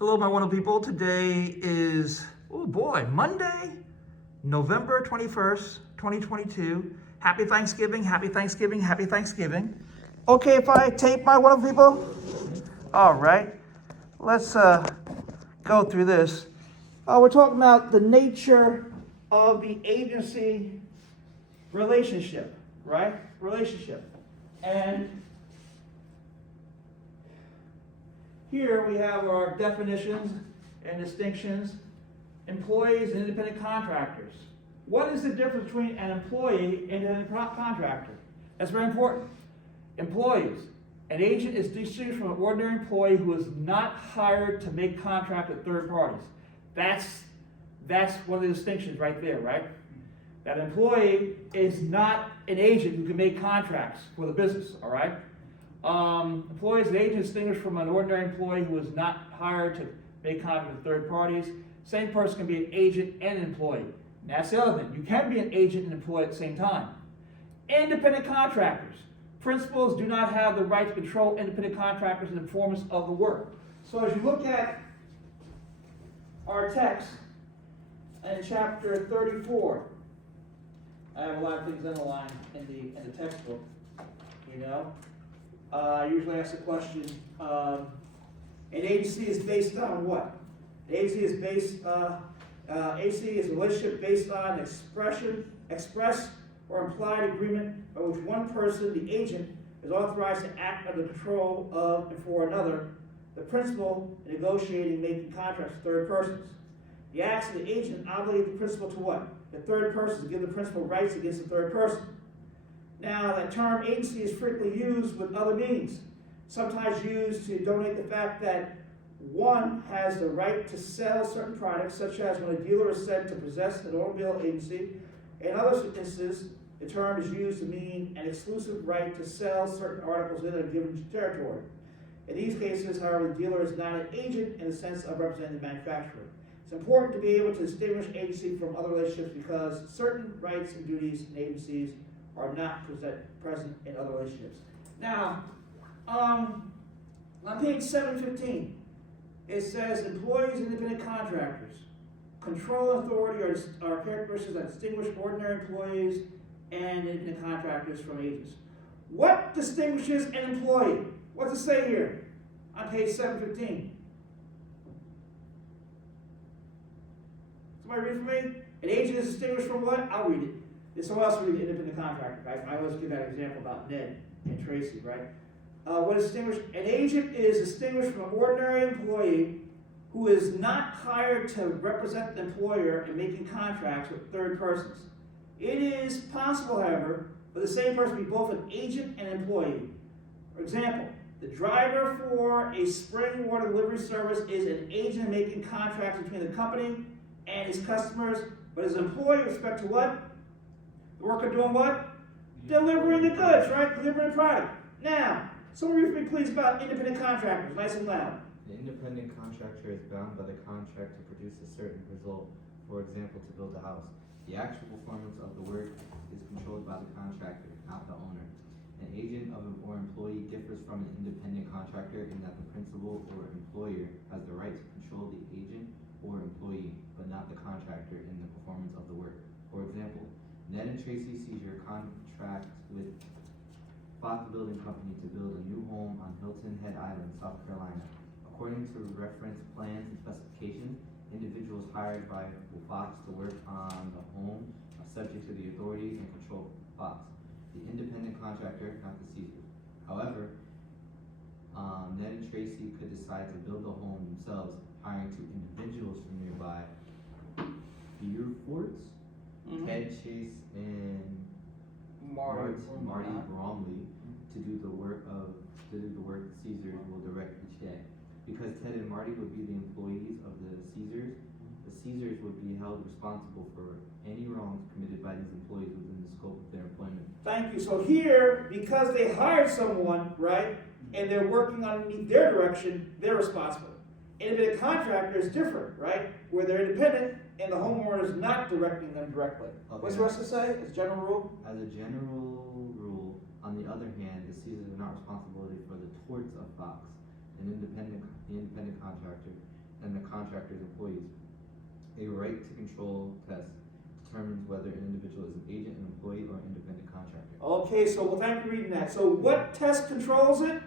Hello, my wonderful people. Today is, oh boy, Monday, November 21st, 2022. Happy Thanksgiving, happy Thanksgiving, happy Thanksgiving. Okay, if I tape my wonderful people? All right, let's go through this. We're talking about the nature of the agency relationship, right? Relationship. And here we have our definitions and distinctions. Employees and independent contractors. What is the difference between an employee and an independent contractor? That's very important. Employees. An agent is distinguished from an ordinary employee who is not hired to make contracts with third parties. That's one of the distinctions right there, right? That employee is not an agent who can make contracts for the business, all right? Employees and agents distinguished from an ordinary employee who is not hired to make contracts with third parties. Same person can be an agent and an employee. And that's the other thing. You can be an agent and employee at the same time. Independent contractors. Principals do not have the right to control independent contractors in the performance of the work. So as you look at our text in chapter 34, I have a lot of things underlined in the textbook, you know. I usually ask the question, an agency is based on what? An agency is agency is a relationship based on express or implied agreement by which one person, the agent, is authorized to act under the control of and for another, the principal in negotiating, making contracts with third persons. The acts of the agent obligate the principal to what? The third person, to give the principal rights against the third person. Now, that term agency is frequently used with other meanings, sometimes used to denote the fact that one has the right to sell certain products, such as when a dealer is said to possess an automobile agency. In other instances, the term is used to mean an exclusive right to sell certain articles in a given territory. In these cases, however, the dealer is not an agent in the sense of representing the manufacturer. It's important to be able to distinguish agency from other relationships because certain rights and duties in agencies are not present in other relationships. Now, on page 715, it says employees and independent contractors. Control and authority are characteristics that distinguish ordinary employees and independent contractors from agents. What distinguishes an employee? What's it say here on page 715? Somebody read for me? An agent is distinguished from what? I'll read it. There's someone else read the independent contractor. I always give that example about Ned and Tracy, right? What is distinguished? An agent is distinguished from an ordinary employee who is not hired to represent the employer in making contracts with third persons. It is possible, however, for the same person to be both an agent and an employee. For example, the driver for a spring water delivery service is an agent making contracts between the company and his customers, but his employee with respect to what? The worker doing what? Delivering the goods, right? Delivering the product. Now, someone read for me please about independent contractors, nice and loud. The independent contractor is bound by the contract to produce a certain result, for example, to build a house. The actual performance of the work is controlled by the contractor, not the owner. An agent or employee differs from an independent contractor in that the principal or employer has the right to control the agent or employee, but not the contractor in the performance of the work. For example, Ned and Tracy Seizure contract with Fox Building Company to build a new home on Hilton Head Island, South Carolina. According to reference plans and specifications, individuals hired by Fox to work on the home are subject to the authority and control of Fox, the independent contractor, not the Seizure. However, Ned and Tracy could decide to build the home themselves, hiring two individuals from nearby Beauforts, Ted Chase and Marty Bromley, to do the work Caesars will direct each day. Because Ted and Marty would be the employees of the Caesars would be held responsible for any wrongs committed by these employees within the scope of their employment. Thank you. So here, because they hired someone, right, and they're working underneath their direction, they're responsible. Independent contractor is different, right, where they're independent and the homeowner is not directing them directly. Okay. What's the rest to say? As a general rule? As a general rule, on the other hand, the Caesars are not responsible for the torts of Fox. The independent contractor contractor's employees. A right to control test determines whether an individual is an agent, an employee, or an independent contractor. Okay, so well, thank you for reading that. So what test controls it?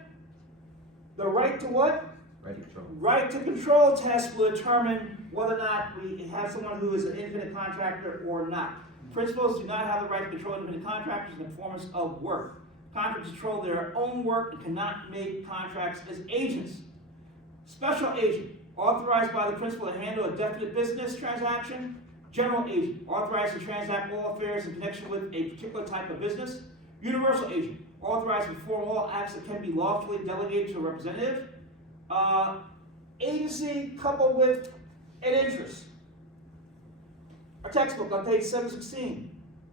The right to what? Right to control. Right to control test will determine whether or not we have someone who is an independent contractor or not. Principals do not have the right to control independent contractors in the performance of work. Contractors control their own work and cannot make contracts as agents. Special agent, authorized by the principal to handle a definite business transaction. General agent, authorized to transact all affairs in connection with a particular type of business. Universal agent, authorized to perform all acts that can be lawfully delegated to a representative. Agency coupled with an interest. Our textbook on page 716,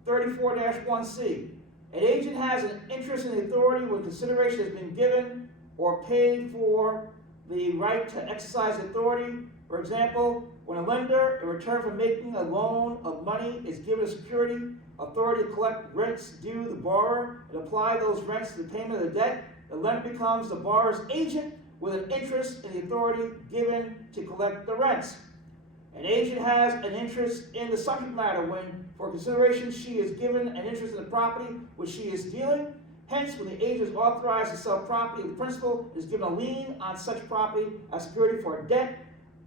34-1C. An agent has an interest in the authority when consideration has been given or paid for the right to exercise authority. For example, when a lender, in return for making a loan of money, is given a security, authority to collect rents due the borrower and apply those rents to the payment of the debt, the lender becomes the borrower's agent with an interest in the authority given to collect the rents. An agent has an interest in the subject matter when, for consideration, she is given an interest in the property which she is dealing. Hence, when the agent is authorized to sell property, the principal is given a lien on such property as security for a debt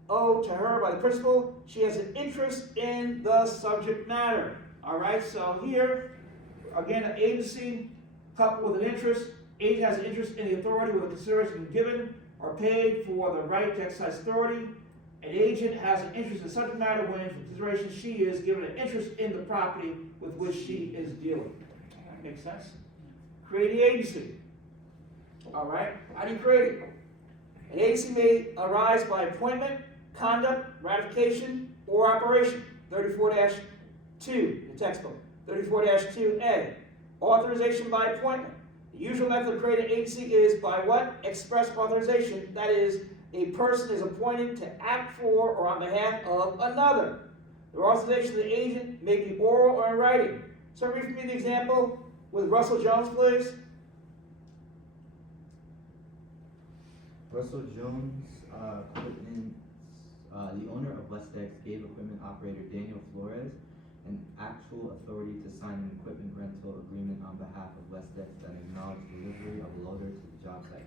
owed to her by the principal. She has an interest in the subject matter. All right, so here, again, an agency coupled with an interest. Agent has an interest in the authority where the consideration has been given or paid for the right to exercise authority. An agent has an interest in the subject matter when, for consideration, she is given an interest in the property with which she is dealing. That makes sense? Create the agency. All right, how do you create it? An agency may arise by appointment, conduct, ratification, or operation. 34-2, the textbook. 34-2A, authorization by appointment. The usual method of creating an agency is by what? Express authorization. That is, a person is appointed to act for or on behalf of another. The authorization of the agent may be oral or in writing. So read for me the example with Russell Jones, please. Russell Jones Equipment, the owner of Westex gave equipment operator Daniel Flores an actual authority to sign an equipment rental agreement on behalf of Westex that acknowledged delivery of a loader to the job site.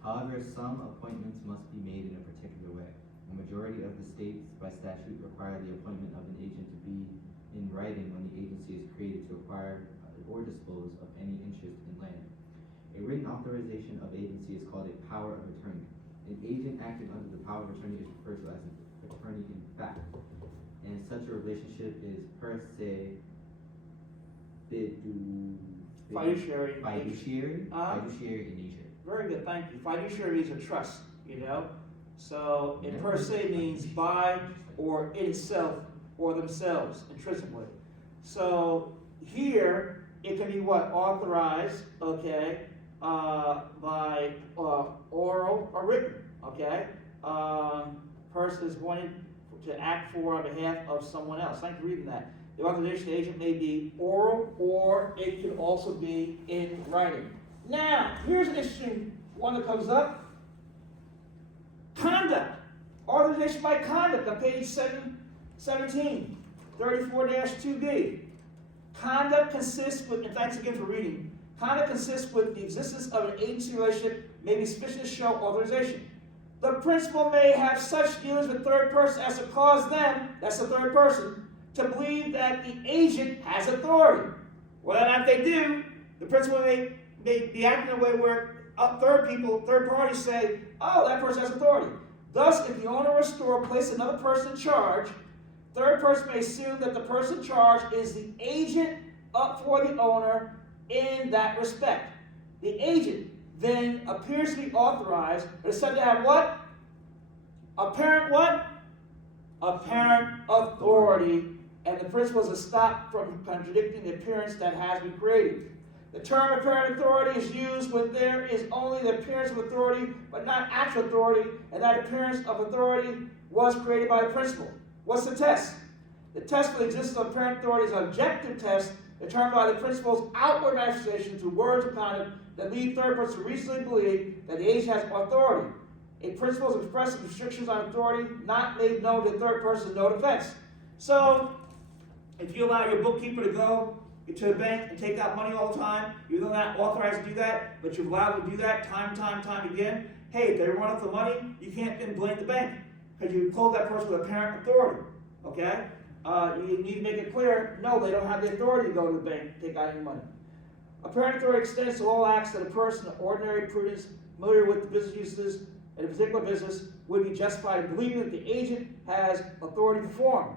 However, some appointments must be made in a particular way. A majority of the states by statute require the appointment of an agent to be in writing when the agency is created to acquire or dispose of any interest in land. A written authorization of agency is called a power of attorney. An agent acting under the power of attorney is referred to as an attorney in fact, and such a relationship is per se Fiduciary. fiduciary in nature. Very good, thank you. Fiduciary means a trust, you know? So it per se means by or in itself or themselves, intrinsically. So here, it can be what? Authorized, okay, by oral or written, okay? Person is wanted to act for on behalf of someone else. Thank you for reading that. The authorization agent may be oral or it can also be in writing. Now, here's an interesting one that comes up. Conduct. Authorization by conduct on page 717, 34-2B. Conduct consists with, and thanks again for reading, conduct consists with the existence of an agency relationship may be sufficient to show authorization. The principal may have such dealings with third person as to cause them, that's the third person, to believe that the agent has authority. Whether or not they do, the principal may be acting in a way where third parties say, oh, that person has authority. Thus, if the owner or store places another person in charge, third person may assume that the person in charge is the agent up for the owner in that respect. The agent then appears to be authorized, but is said to have what? Apparent what? Apparent authority, and the principle is to stop from contradicting the appearance that has been created. The term apparent authority is used when there is only the appearance of authority, but not actual authority, and that appearance of authority was created by the principal. What's the test? The test for the existence of apparent authority is an objective test determined by the principal's outward manifestation through words or conduct that lead third person to reasonably believe that the agent has authority. A principal's expressive restrictions on authority not made known to the third person is no defense. So, if you allow your bookkeeper to go to the bank and take out money all the time, you're not authorized to do that, but you're allowed to do that time again, hey, if they run up the money, you can't then blame the bank, because you told that person with apparent authority, okay? You need to make it clear, no, they don't have the authority to go to the bank and take out any money. Apparent authority extends to all acts that a person of ordinary prudence, familiar with the business uses in a particular business, would be justified in believing that the agent has authority to perform.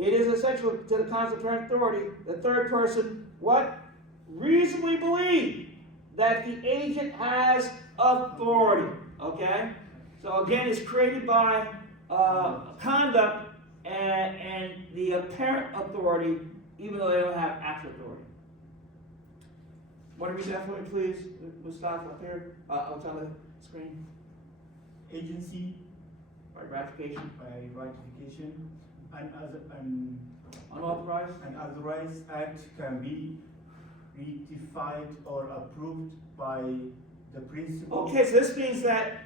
It is essential to the concept of apparent authority the third person, what? Reasonably believe that the agent has authority, okay? So again, it's created by conduct and the apparent authority, even though they don't have actual authority. Want to read that for me, please, Mustafa, up here? What's on the screen? Agency By ratification. by ratification. An Unauthorized? unauthorized act can be ratified or approved by the principal. Okay, so this means that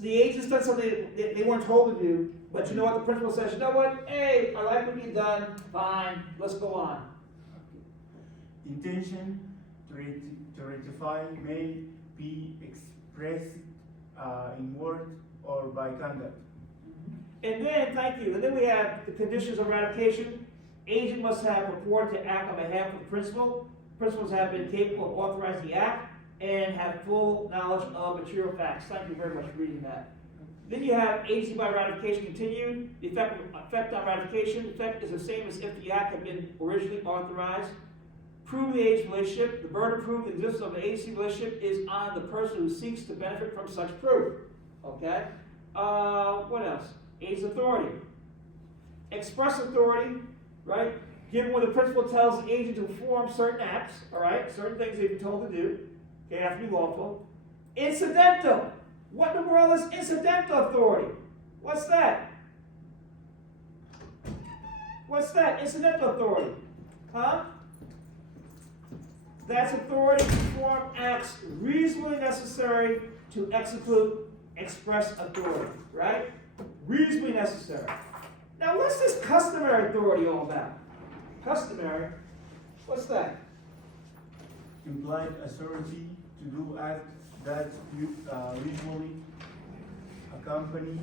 the agent's done something they weren't told to do, but you know what, the principal says, you know what, hey, I like what you've done, fine, let's go on. Intention to ratify may be expressed in word or by conduct. And then, thank you, and then we have the conditions of ratification. Agent must have purported to act on behalf of the principal. Principals have been capable of authorizing the act and have full knowledge of material facts. Thank you very much for reading that. Then you have agency by ratification continued. The effect on ratification. The effect is the same as if the act had been originally authorized. Prove the agency relationship. The burden of proving the existence of an agency relationship is on the person who seeks to benefit from such proof. Okay? What else? Agent's authority. Express authority, right? Given when the principal tells the agent to perform certain acts, all right? Certain things they've been told to do. Okay, have to be lawful. Incidental. What in the world is incidental authority? What's that? What's that? Incidental authority. Huh? That's authority to perform acts reasonably necessary to execute express authority, right? Reasonably necessary. Now, what's this customary authority all about? Customary? What's that? Implied authority to do acts that usually accompany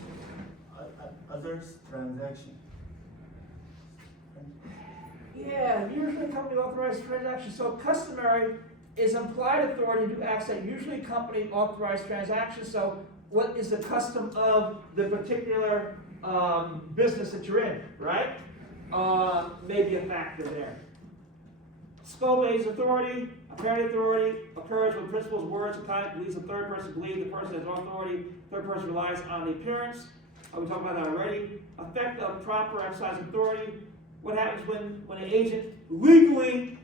others' transaction. Yeah, usually company authorized transactions. So customary is implied authority to do acts that usually accompany authorized transactions. So what is the custom of the particular business that you're in, right? Maybe a factor there. Scope of agent's authority, apparent authority occurs when principal's words or conduct believes the third person believes the person has authority, third person relies on the appearance. We talked about that already. Effect of proper exercise authority. What happens when an agent legally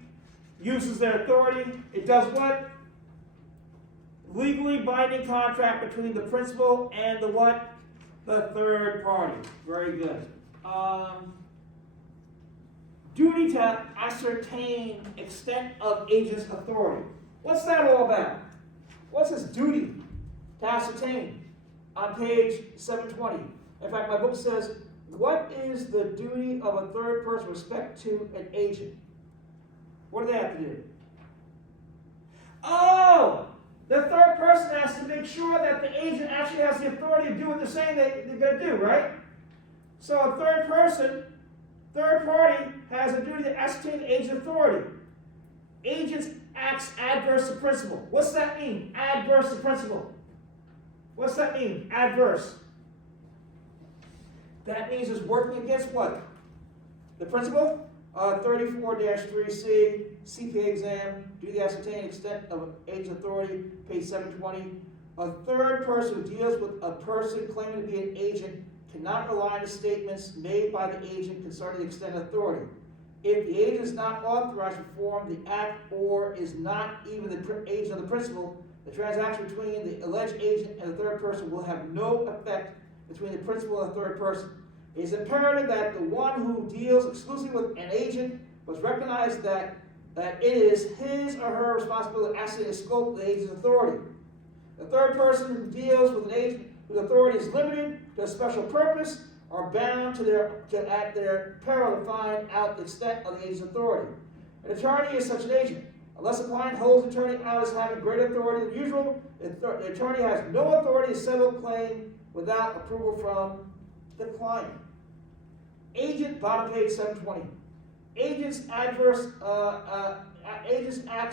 uses their authority? It does what? Legally binding contract between the principal and the what? The third party. Very good. Duty to ascertain extent of agent's authority. What's that all about? What's this duty to ascertain? On page 720. In fact, my book says, what is the duty of a third person with respect to an agent? What do they have to do? Oh! The third person has to make sure that the agent actually has the authority to do what they're saying they're going to do, right? So a third party has a duty to ascertain the agent's authority. Agents acts adverse to principle. What's that mean? Adverse to principle. What's that mean? Adverse. That means it's working against what? The principle? 34-3C, CPA exam, duty to ascertain extent of agent's authority, page 720. A third person who deals with a person claiming to be an agent cannot rely on the statements made by the agent concerning the extent of authority. If the agent is not authorized to perform the act or is not even the agent of the principal, the transaction between the alleged agent and the third person will have no effect between the principal and the third person. It is imperative that the one who deals exclusively with an agent must recognize that it is his or her responsibility to ascertain the scope of the agent's authority. The third person who deals with an agent whose authority is limited to a special purpose are bound to at their peril to find out the extent of the agent's authority. An attorney is such an agent. Unless a client holds the attorney out as having greater authority than usual, the attorney has no authority to settle a claim without approval from the client. Agent, bottom page 720. Agents acts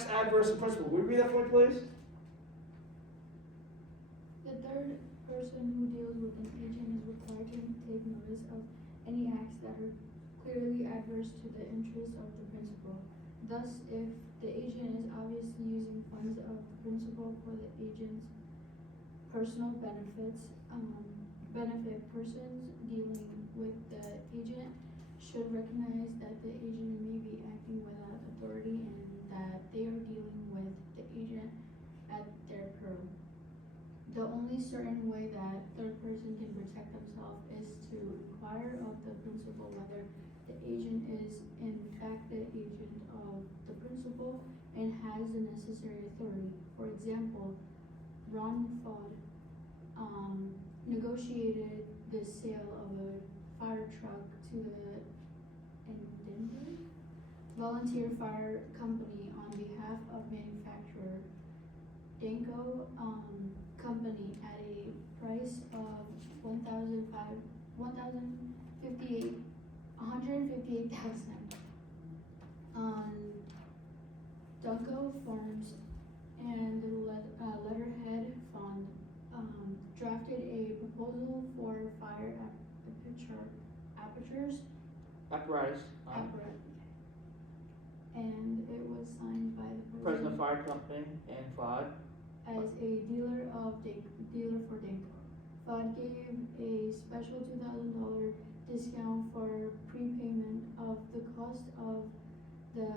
adverse in principle. Will you read that for me, please? The third person who deals with an agent is required to take notice of any acts that are clearly adverse to the interests of the principal. Thus, if the agent is obviously using funds of the principal for the agent's personal benefits, benefit persons dealing with the agent should recognize that the agent may be acting without authority and that they are dealing with the agent at their peril. The only certain way that third person can protect themselves is to inquire of the principal whether the agent is in fact the agent of the principal and has the necessary authority. For example, Ron Fudd negotiated the sale of a fire truck to the Endenburg Volunteer Fire Company on behalf of manufacturer Danco Company at a price of $158,000. Danco Farms and the Letterhead Fund drafted a proposal for fire apparatus, and it was signed by the President of Fire Company and Fudd. as a dealer for Danco. Fudd gave a special $2,000 discount for prepayment of the cost of the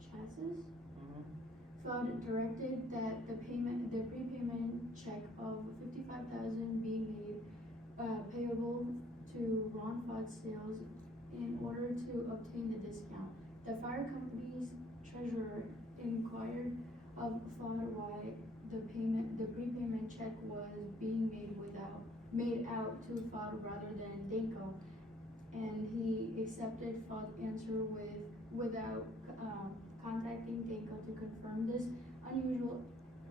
chassis. Fudd directed that the prepayment check of $55,000 be made payable to Ron Fudd's sales in order to obtain the discount. The fire company's treasurer inquired of Fudd why the prepayment check was being made out to Fudd rather than Danco, and he accepted Fudd's answer without contacting Danco to confirm this unusual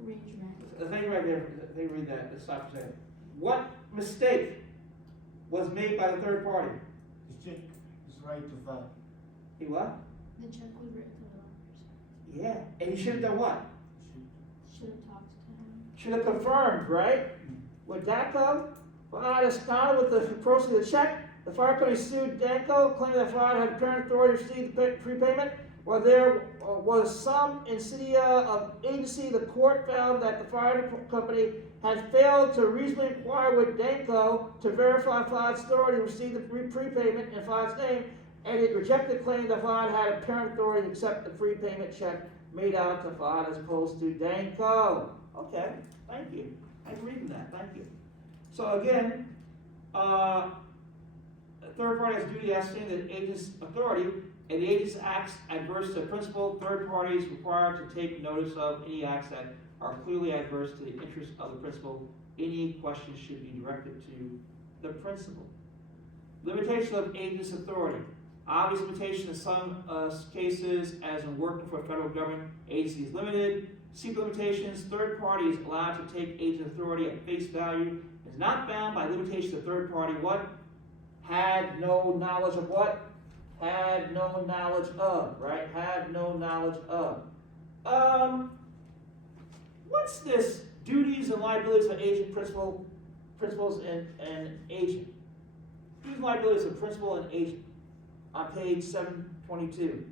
arrangement. Thank you right there. They read that. Let's stop for a second. What mistake was made by the third party? The check is right to file. He what? The check was written to the wrong person. Yeah. And he should have done what? Should have talked to him. Should have confirmed, right? With Danco, Fudd astounded with the proceeds of the check. The fire company sued Danco, claiming that Fudd had apparent authority to receive the prepayment. While there was some insidia of agency, the court found that the fire company had failed to reasonably inquire with Danco to verify Fudd's authority to receive the prepayment in Fudd's name, and it rejected the claim that Fudd had apparent authority to accept the prepayment check made out to Fudd as opposed to Danco. Okay, thank you. I'm reading that. Thank you. So again, a third party has duty ascertain the agent's authority, and the agent's acts adverse to the principal. Third party is required to take notice of any acts that are clearly adverse to the interest of the principal. Any questions should be directed to the principal. Limitation of agent's authority. Obvious limitation in some cases, as in working for a federal government agency, is limited. Secret limitations. Third party is allowed to take agent authority at face value. Is not bound by limitations of third party. What? Had no knowledge of what? Had no knowledge of, right? Had no knowledge of. What's this? Duties and liabilities of agent, principals and agent. Duties and liabilities of principal and agent on page 722.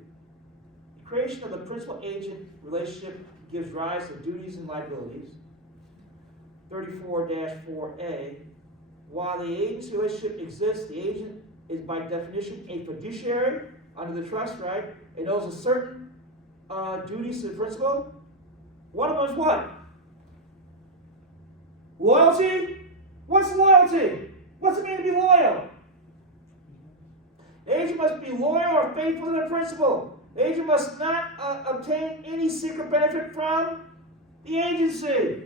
The creation of the principal-agent relationship gives rise to duties and liabilities. 34-4A. While the agency relationship exists, the agent is by definition a fiduciary under the trust, right? It knows a certain duties to the principal. One of them is what? Loyalty? What's loyalty? What's it mean to be loyal? The agent must be loyal or faithful to the principal. The agent must not obtain any secret benefit from the agency.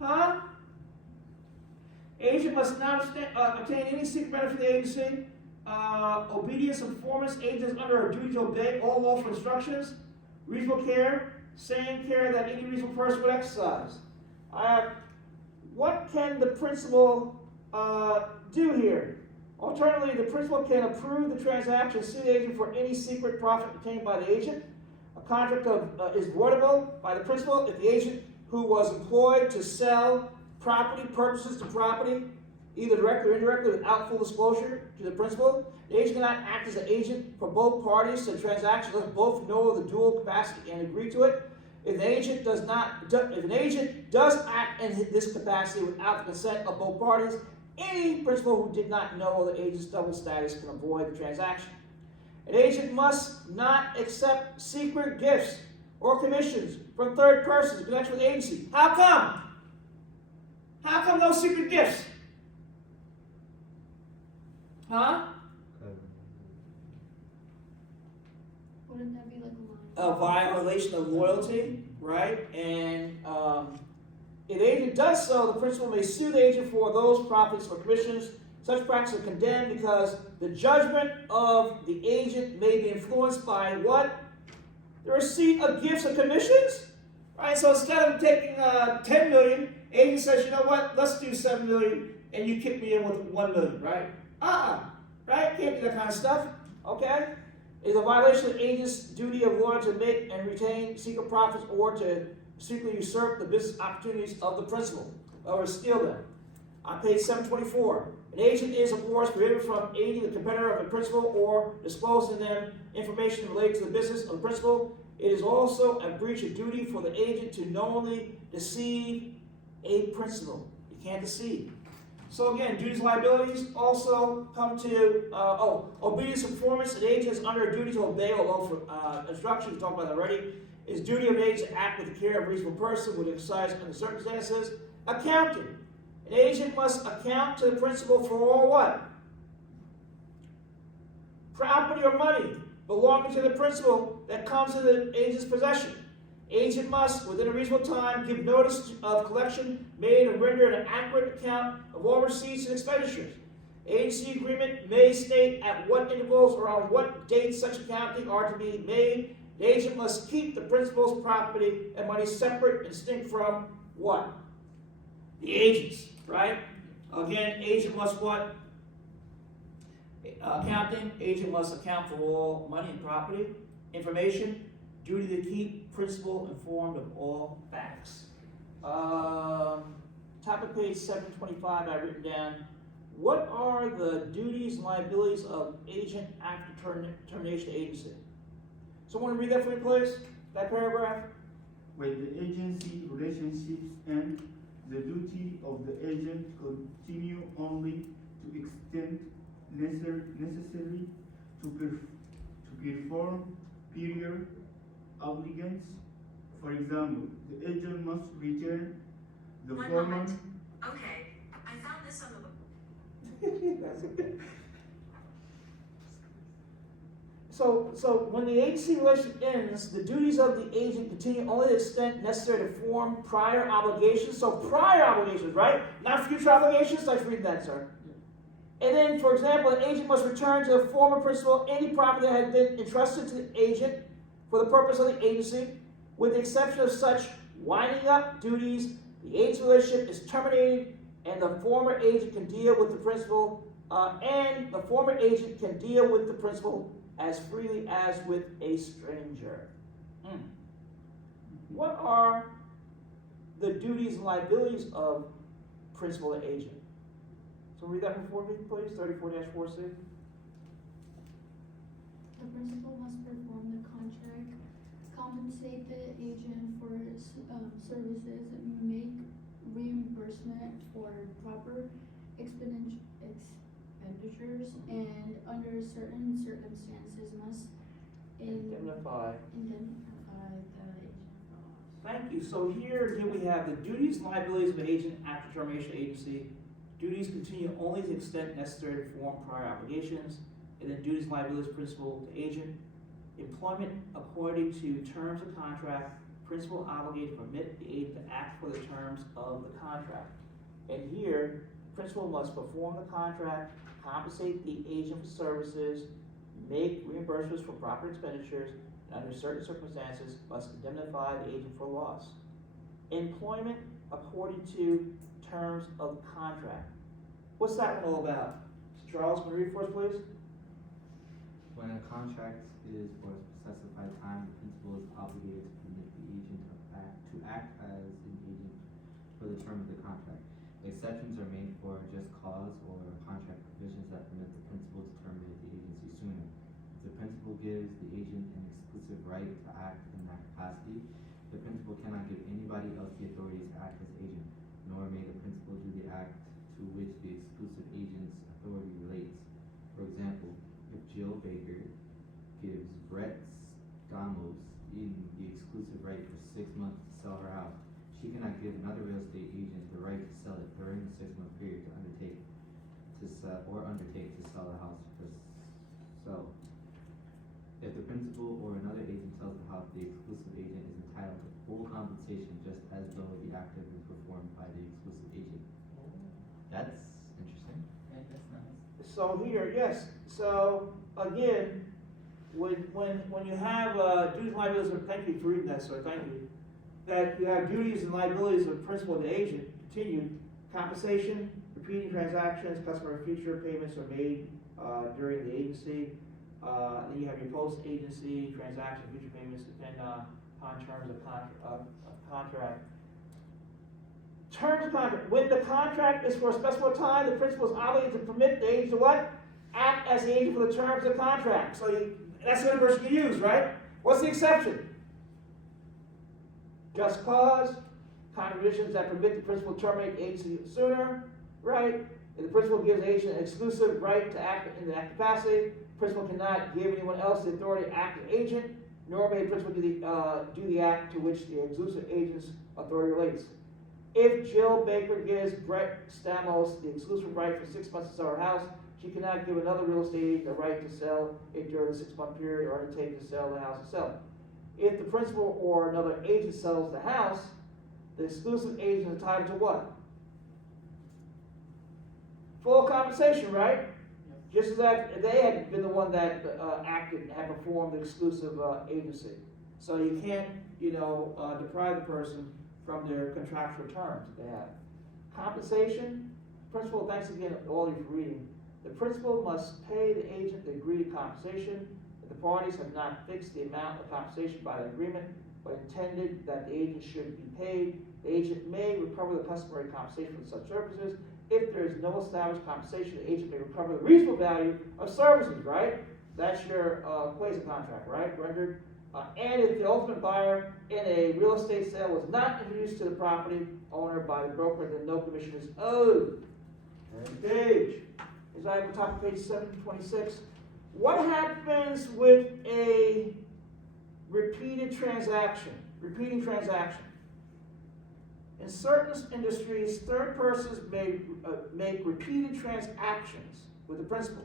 Huh? Agent must not obtain any secret benefit from the agency. Obedience and performance. Agent is under a duty to obey all lawful instructions. Reasonable care. Same care that any reasonable person would exercise. What can the principal do here? Alternatively, the principal can approve the transaction, sue the agent for any secret profit obtained by the agent. A contract is voidable by the principal if the agent who was employed to sell property purchases to property, either directly or indirectly, without full disclosure to the principal. The agent cannot act as an agent for both parties to the transaction unless both know of the dual capacity and agree to it. If an agent does act in this capacity without the consent of both parties, any principal who did not know of the agent's double status can avoid the transaction. An agent must not accept secret gifts or commissions from third persons in connection with the agency. How come? How come no secret gifts? Huh? Wouldn't that be like a line? A violation of loyalty, right? And if the agent does so, the principal may sue the agent for those profits or commissions. Such practices are condemned because the judgment of the agent may be influenced by what? The receipt of gifts and commissions, right? So instead of taking 10 million, agent says, you know what? Let's do 7 million, and you kick me in with 1 million, right? Right? Can't do that kind of stuff. Okay? It's a violation of the agent's duty of loyalty to make and retain secret profits or to secretly usurp the business opportunities of the principal or steal them. On page 724, an agent is, of course, prohibited from aiding the competitor of a principal or disclosing them information related to the business of the principal. It is also a breach of duty for the agent to knowingly deceive a principal. You can't deceive. So again, duties and liabilities also come to, obedience and performance. An agent is under a duty to obey all lawful instructions. We talked about that already. It's duty of an agent to act with the care of a reasonable person with exercise under circumstances. Accounting. An agent must account to the principal for all what? Property or money belonging to the principal that comes into the agent's possession. Agent must, within a reasonable time, give notice of collection made and render an accurate account of all receipts and expenditures. Agency agreement may state at what intervals or on what dates such accounting are to be made. The agent must keep the principal's property and money separate and distinct from what? The agent's, right? Again, agent must what? Accounting. Agent must account for all money and property. Information. Duty to keep principal informed of all facts. Top of page 725, I've written down, what are the duties and liabilities of agent after termination of agency? Someone read that for me, please? That paragraph? When the agency relationships end, the duty of the agent continue only to extent necessary to perform period obligations. For example, the agent must return the One former. moment. Okay, I found this on the That's okay. So when the agency relationship ends, the duties of the agent continue only to the extent necessary to form prior obligations. So prior obligations, right? Not future obligations. Let's read that, sir. And then, for example, an agent must return to the former principal any property that had been entrusted to the agent for the purpose of the agency, with the exception of such winding up duties. The agent's relationship is terminated, and the former agent can deal with the principal, as freely as with a stranger. What are the duties and liabilities of principal and agent? So read that before me, please, 34-4C. The principal must perform the contract, compensate the agent for his services, make reimbursement for proper expenditures, and under certain circumstances must Indemnify. indemnify the agent for loss. Thank you. So here again we have the duties and liabilities of an agent after termination of agency. Duties continue only to the extent necessary to perform prior obligations. And then duties and liabilities principal to agent. Employment according to terms of contract. Principal obligated to permit the agent to act for the terms of the contract. And here, principal must perform the contract, compensate the agent for services, make reimbursements for proper expenditures, and under certain circumstances, must indemnify the agent for loss. Employment according to terms of contract. What's that one all about? Charles, can you read for us, please? When a contract is for a specified time, the principal is obligated to permit the agent to act as an agent for the term of the contract. Exceptions are made for just cause or contract provisions that permit the principal to terminate the agency sooner. If the principal gives the agent an exclusive right to act in that capacity, the principal cannot give anybody else the authority to act as agent, nor may the principal do the act to which the exclusive agent's authority relates. For example, if Jill Baker gives Brett Stamos the exclusive right for 6 months to sell her house, she cannot give another real estate agent the right to sell it during the 6-month period to undertake to sell the house herself. If the principal or another agent sells the house, the exclusive agent is entitled to full compensation just as though the act had been performed by the exclusive agent. That's interesting. Yeah, that's nice. So here, yes, so again, when you have, duties and liabilities, thank you for reading that, sir, thank you. That you have duties and liabilities of principal and agent, continued, compensation, repeating transactions, customer future payments are made, during the agency. Then you have your post-agency transaction, future payments depend upon terms of contract. Terms of contract, when the contract is for a specified time, the principal is obligated to permit the agent to what? Act as the agent for the terms of the contract. So that's the only version you use, right? What's the exception? Just cause, conditions that permit the principal to terminate the agency sooner, right? If the principal gives the agent an exclusive right to act in that capacity, principal cannot give anyone else the authority to act as agent, nor may the principal do the act to which the exclusive agent's authority relates. If Jill Baker gives Brett Stamos the exclusive right for 6 months to sell her house, she cannot give another real estate agent the right to sell it during the 6-month period or undertake to sell the house itself. If the principal or another agent sells the house, the exclusive agent is entitled to what? Full compensation, right? Just as that they had been the one that had performed the exclusive agency. So you can't, deprive the person from their contractual terms that they have. Compensation, principal, thanks again all of you for reading. The principal must pay the agent the agreed compensation. If the parties have not fixed the amount of compensation by the agreement, but intended that the agent should be paid, the agent may recover the customary compensation for such services. If there is no established compensation, the agent may recover the reasonable value of services, right? That's your quasi-contract, right? Rendered. And if the ultimate buyer in a real estate sale was not introduced to the property owner by the broker, then no commission is owed. Page. Is item top of page 726. What happens with a repeating transaction? In certain industries, third persons may make repeated transactions with the principal.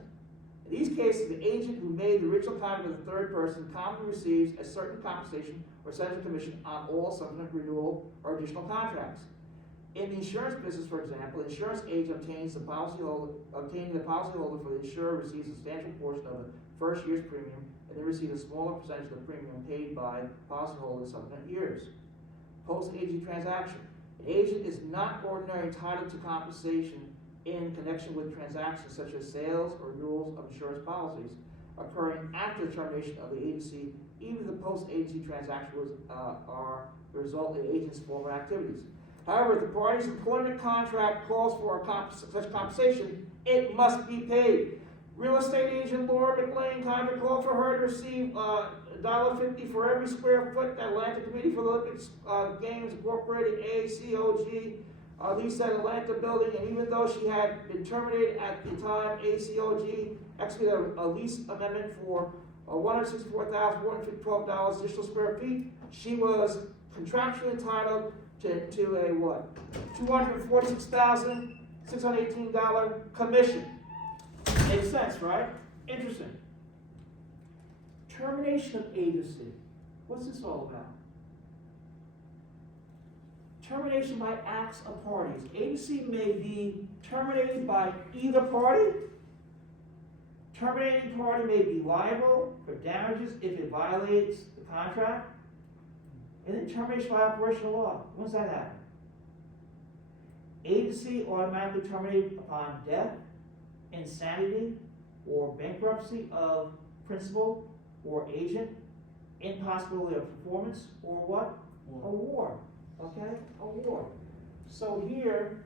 In these cases, the agent who made the original contract with the third person commonly receives a certain compensation or percentage of commission on all subsequent renewal or additional contracts. In the insurance business, for example, the insurance agent obtaining the policyholder for the insurer receives a substantial portion of the first year's premium and then receives a smaller percentage of the premium paid by policyholder in subsequent years. Post-agency transaction. An agent is not ordinarily entitled to compensation in connection with transactions such as sales or renewals of insurance policies occurring after the termination of the agency, even if the post-agency transaction was are the result of the agent's former activities. However, if the party's employment contract calls for such compensation, it must be paid. Real estate agent Laura McLean contract called for her to receive $1.50 for every square foot that Atlanta Committee for the Olympics Games Incorporated, ACOG, leased that Atlanta building, and even though she had been terminated at the time, ACOG executed a lease amendment for $164,412 additional square feet, she was contractually entitled to a what? $246,618 commission. Makes sense, right? Interesting. Termination of agency. What's this all about? termination by acts of parties. Agency may be terminated by either party. Terminating party may be liable for damages if it violates the contract. And then termination by operational law. When does that happen? Agency automatically terminated upon death, insanity, or bankruptcy of principal or agent, impossibility of performance, or what? A war. Okay? A war. So here,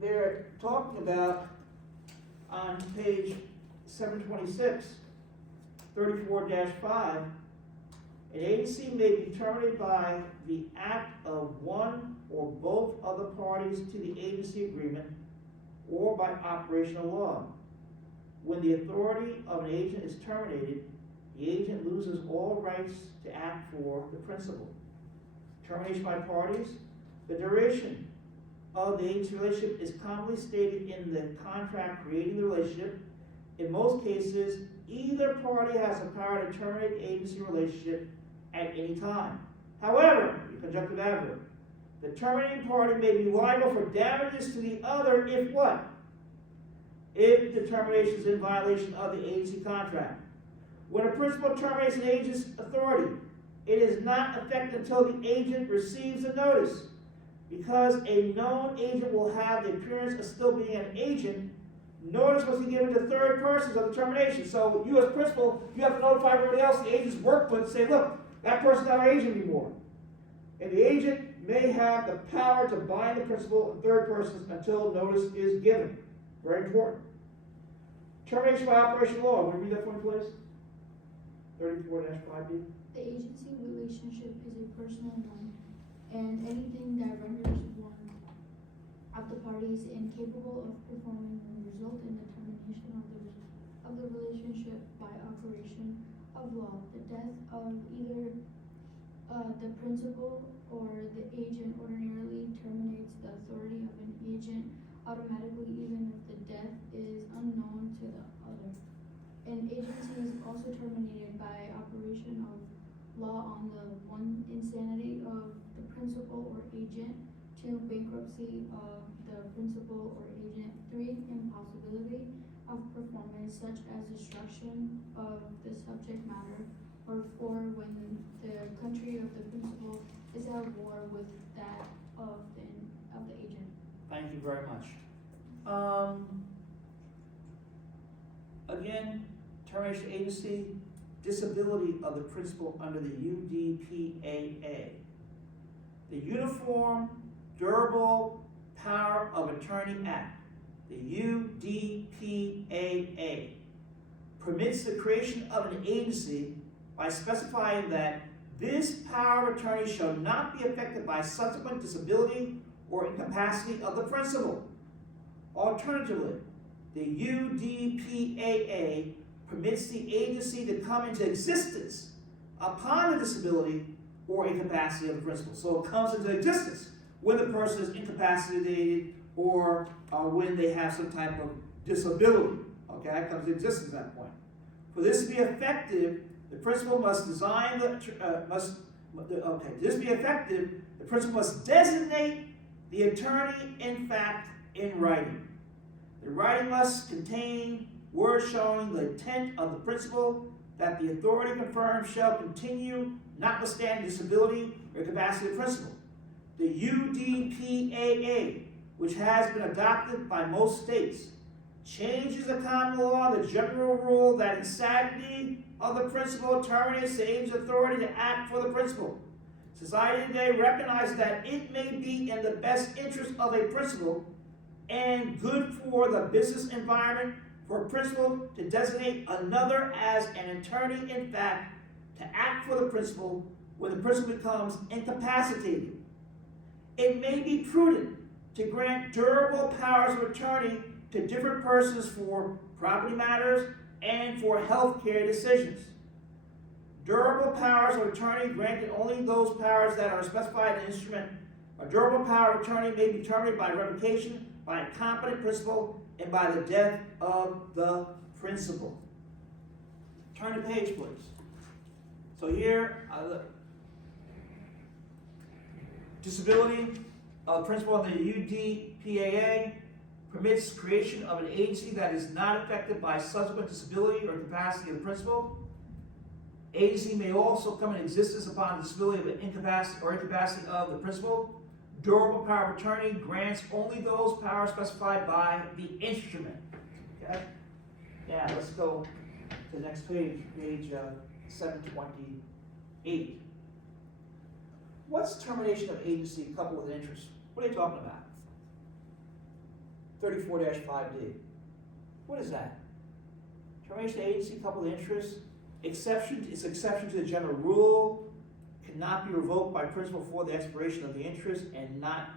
they're talking about on page 726, 34-5, an agency may be terminated by the act of one or both other parties to the agency agreement or by operational law. When the authority of an agent is terminated, the agent loses all rights to act for the principal. Termination by parties, the duration of the agency relationship is commonly stated in the contract creating the relationship. In most cases, either party has the power to terminate the agency relationship at any time. However, the conjunctive adverb, the terminating party may be liable for damages to the other if what? If the termination is in violation of the agency contract. When a principal terminates an agent's authority, it is not effective until the agent receives a notice. Because a known agent will have the appearance of still being an agent, notice must be given to third persons of the termination. So you as principal, you have to notify everybody else the agent's worked with and say, look, that person's not our agent anymore. And the agent may have the power to bind the principal and third persons until notice is given. Very important. Termination by operational law. Want to read that for me, please? 34-5B. The agency relationship is a personal one, and anything that renders one of the parties incapable of performing will result in the termination of the relationship by operation of law. The death of either the principal or the agent ordinarily terminates the authority of an agent automatically, even if the death is unknown to the other. An agency is also terminated by operation of law on the 1, insanity of the principal or agent, 2, bankruptcy of the principal or agent, 3, impossibility of performance such as destruction of the subject matter, or 4, when the country of the principal is at war with that of the agent. Thank you very much. Again, termination agency, disability of the principal under the UDPAA. The Uniform Durable Power of Attorney Act, the UDPAA, permits the creation of an agency by specifying that this power of attorney shall not be affected by subsequent disability or incapacity of the principal. Alternatively, the UDPAA permits the agency to come into existence upon the disability or incapacity of the principal. So it comes into existence when the person is incapacitated or when they have some type of disability. Okay, it comes into existence at that point. For this to be effective, the principal must design the the principal must designate the attorney in fact in writing. The writing must contain words showing the intent of the principal that the authority confirmed shall continue notwithstanding disability or capacity of the principal. The UDPAA, which has been adopted by most states, changes the common law, the general rule that insanity of the principal terminates the agent's authority to act for the principal. Society today recognizes that it may be in the best interest of a principal and good for the business environment for a principal to designate another as an attorney in fact to act for the principal when the principal becomes incapacitated. It may be prudent to grant durable powers of attorney to different persons for property matters and for health care decisions. Durable powers of attorney granted only those powers that are specified in the instrument. A durable power of attorney may be terminated by revocation, by a competent principal, and by the death of the principal. Turn the page, please. So here, disability of principal under UDPAA permits creation of an agency that is not affected by subsequent disability or incapacity of the principal. Agency may also come into existence upon disability of incapacity of the principal. Durable power of attorney grants only those powers specified by the instrument. Okay? Now, let's go to the next page, page 728. What's termination of agency coupled with interest? What are you talking about? 34-5D. What is that? Termination of agency coupled with interest. Exception is exception to the general rule. Cannot be revoked by principal before the expiration of the interest and not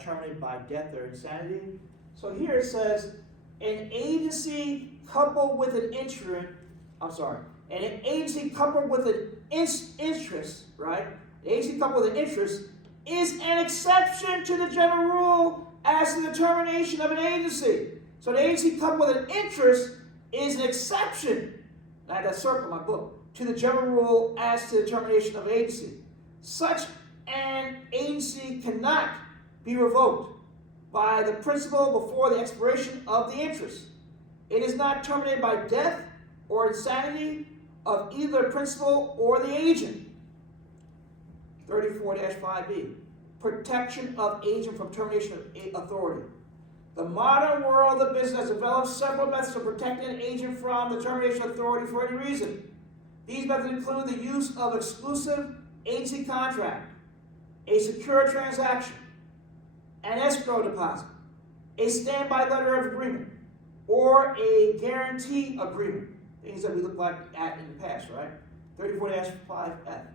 terminated by death or insanity. So here it says, an agency coupled with an instrument, and an agency coupled with an interest, right? The agency coupled with an interest is an exception to the general rule as to the termination of an agency. So the agency coupled with an interest is an exception, I had that circle in my book, to the general rule as to the termination of an agency. Such an agency cannot be revoked by the principal before the expiration of the interest. It is not terminated by death or insanity of either principal or the agent. 34-5B. Protection of agent from termination of authority. The modern world of business has developed several methods of protecting an agent from the termination of authority for any reason. These methods include the use of exclusive agency contract, a secure transaction, an escrow deposit, a standby letter of agreement, or a guarantee agreement. Things that we looked at in the past, right? 34-5F.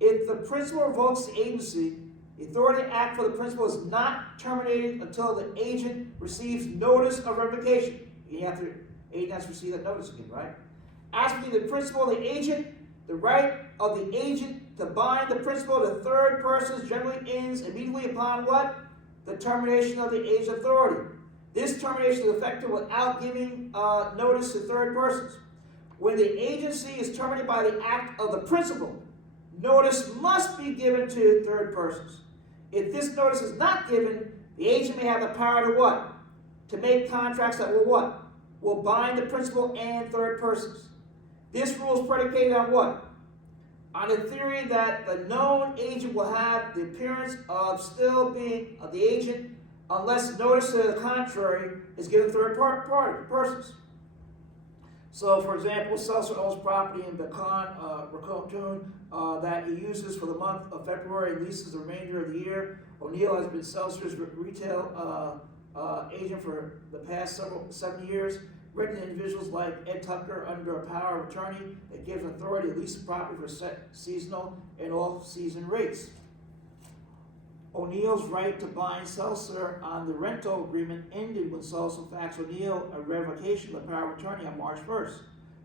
If the principal revokes the agency, the authority to act for the principal is not terminated until the agent receives notice of revocation. The agent has to receive that notice again, right? As between the principal and the agent, the right of the agent to bind the principal to third persons generally ends immediately upon what? The termination of the agent's authority. This termination is effective without giving notice to third persons. When the agency is terminated by the act of the principal, notice must be given to third persons. If this notice is not given, the agent may have the power to what? To make contracts that will what? Will bind the principal and third persons. This rule is predicated on what? On the theory that the known agent will have the appearance of still being the agent unless notice to the contrary is given to third persons. So, for example, Seltzer owns property in Raccoon that he uses for the month of February and leases the remainder of the year. O'Neill has been Seltzer's retail agent for the past 7 years, renting individuals like Ed Tucker under a power of attorney that gives authority to lease the property for set seasonal and off-season rates. O'Neill's right to bind Seltzer on the rental agreement ended when Seltzer faxed O'Neill a revocation of the power of attorney on March 1st.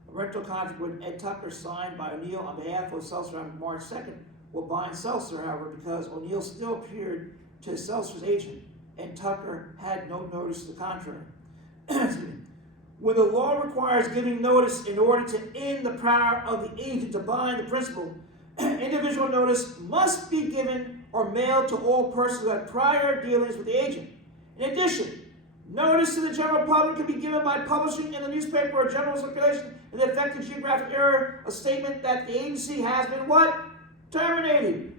A rental contract with Ed Tucker signed by O'Neill on behalf of Seltzer on March 2nd will bind Seltzer, however, because O'Neill still appeared to Seltzer's agent and Tucker had no notice to the contrary. When the law requires giving notice in order to end the power of the agent to bind the principal, individual notice must be given or mailed to all persons who had prior dealings with the agent. In addition, notice to the general public can be given by publishing in the newspaper or general circulation in the affected geographic area a statement that the agency has been what? Terminated.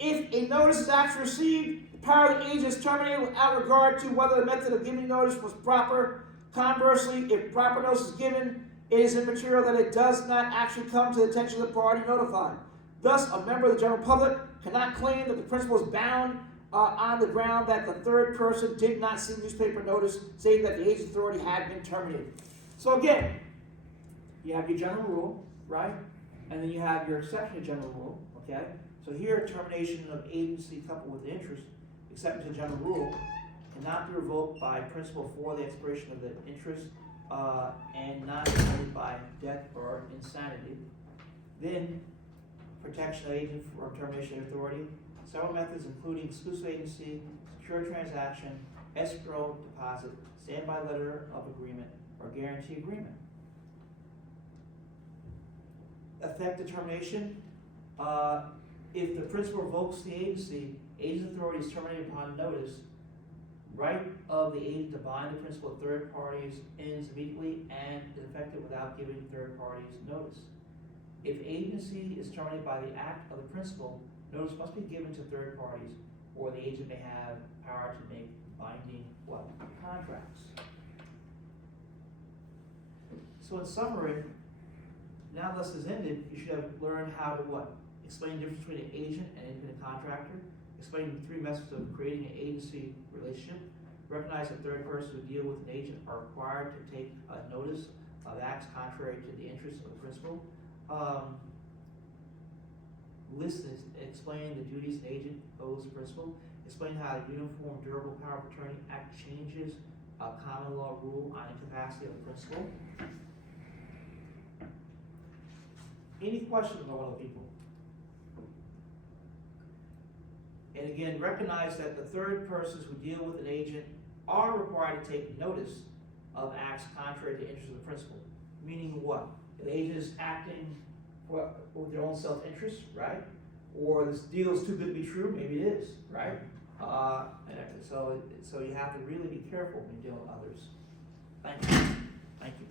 If a notice is actually received, the power of the agent is terminated without regard to whether the method of giving notice was proper. Conversely, if proper notice is given, it is immaterial that it does not actually come to the attention of the party notified. Thus, a member of the general public cannot claim that the principal is bound on the ground that the third person did not see the newspaper notice saying that the agent's authority had been terminated. So again, you have your general rule, right? And then you have your exception to general rule, okay? So here, termination of agency coupled with interest, exception to general rule, cannot be revoked by principal for the expiration of the interest and not ended by death or insanity. Then, protection of agent for termination of authority. Several methods including exclusive agency, secure transaction, escrow deposit, standby letter of agreement, or guarantee agreement. Effective termination. If the principal revokes the agency, Agent's authority is terminated upon notice. Right of the agent to bind the principal of third parties ends immediately and is effective without giving third parties notice. If agency is terminated by the act of the principal, notice must be given to third parties, or the agent may have power to make binding what? Contracts. So in summary, now this is ended, you should have learned how to what? Explain the difference between an agent and an independent contractor. Explain the three methods of creating an agency relationship. Recognize that third persons who deal with an agent are required to take notice of acts contrary to the interests of the principal. Explain the duties an agent owes the principal. Explain how the Uniform Durable Power of Attorney Act changes a common law rule on incapacity of the principal. Any questions about one of the people? And again, recognize that the third persons who deal with an agent are required to take notice of acts contrary to the interests of the principal. Meaning what? The agent is acting with their own self-interest, right? Or this deal is too good to be true, maybe it is, right? So you have to really be careful when you're dealing with others. Thank you. Thank you.